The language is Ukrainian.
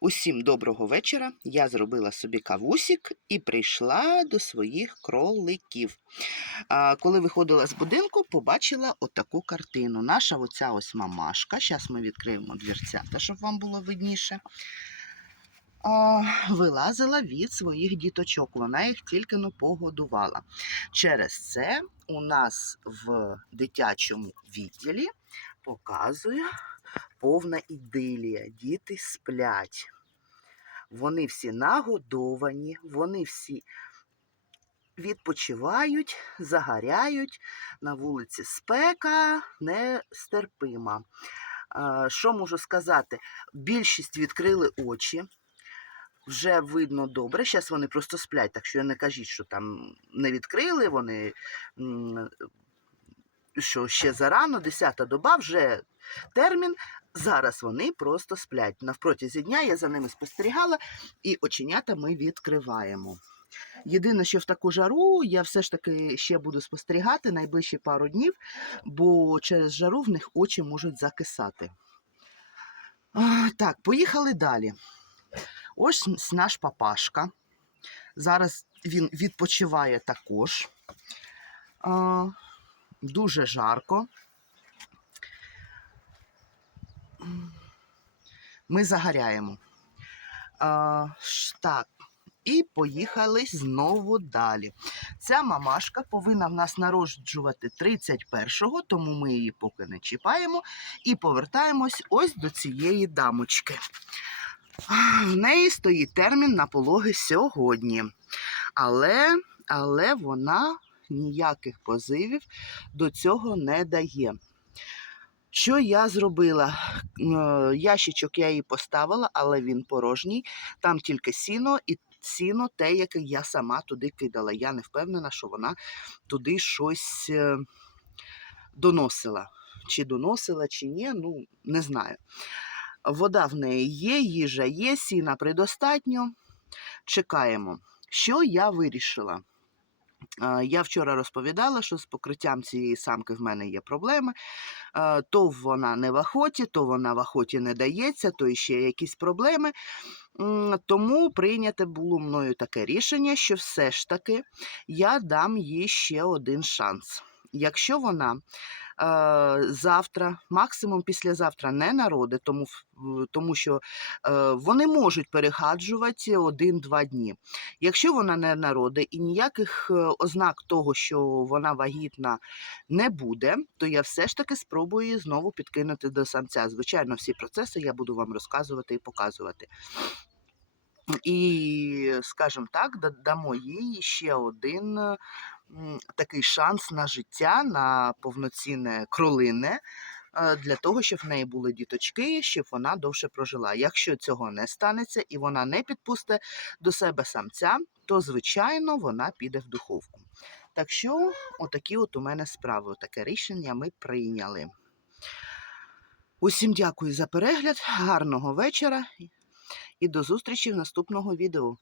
Усім доброго вечора. Я зробила собі кавусік і прийшла до своїх кроликів. А, коли виходила з будинку, побачила отаку картину. Наша оця ось мамашка. Зараз ми відкриємо двірцята, щоб вам було видніше. А, вилазила від своїх діточок. Вона їх тільки но погодувала. Через це у нас в дитячому відділі показує повна ідилія. Діти сплять. Вони всі нагодовані, вони всі відпочивають, загоряють. На вулиці спека нестерпима. Що можу сказати? Більшість відкрили очі. Вже видно добре. Зараз вони просто сплять, так що не кажіть, що там не відкрили, вони що ще зарано, 10 доба, вже термін. Зараз вони просто сплять. Навпротязі дня я за ними спостерігала, і оченята ми відкриваємо. Єдине, що в таку жару я все ж таки ще буду спостерігати найближчі пару днів, бо через жару в них очі можуть закисати. Так, поїхали далі. Ось наш папашка. Зараз він відпочиває також. Дуже жарко. Ми загоряємо. А, так, і поїхали знову далі. Ця мамашка повинна в нас народжувати 31-го, тому ми її поки не чіпаємо. І повертаємось ось до цієї дамочки. В неї стоїть термін на пологи сьогодні. Але, але вона ніяких позивів до цього не дає. Що я зробила? Е, Ящичок я їй поставила, але він порожній. Там тільки сіно, і сіно те, яке я сама туди кидала. Я не впевнена, що вона туди щось е, доносила. Чи доносила, чи ні, ну не знаю. Вода в неї є, їжа є, сіна предостатньо. Чекаємо. Що я вирішила? Я вчора розповідала, що з покриттям цієї самки в мене є проблеми. То вона не в охоті, то вона в охоті не дається, то ще якісь проблеми. Тому прийняте було мною таке рішення, що все ж таки я дам їй ще один шанс. Якщо вона е, завтра, максимум післязавтра не народить, тому, тому що е, вони можуть перехаджувати один-два дні. Якщо вона не народить і ніяких е, ознак того, що вона вагітна, не буде, то я все ж таки спробую її знову підкинути до самця. Звичайно, всі процеси я буду вам розказувати і показувати. І, скажімо так, дамо їй ще один такий шанс на життя, на повноцінне кролине, е, для того, щоб в неї були діточки, щоб вона довше прожила. Якщо цього не станеться і вона не підпусте до себе самця, то звичайно вона піде в духовку. Так що, отакі от у мене справи, таке рішення ми прийняли. Усім дякую за перегляд, гарного вечора і до зустрічі в наступного відео.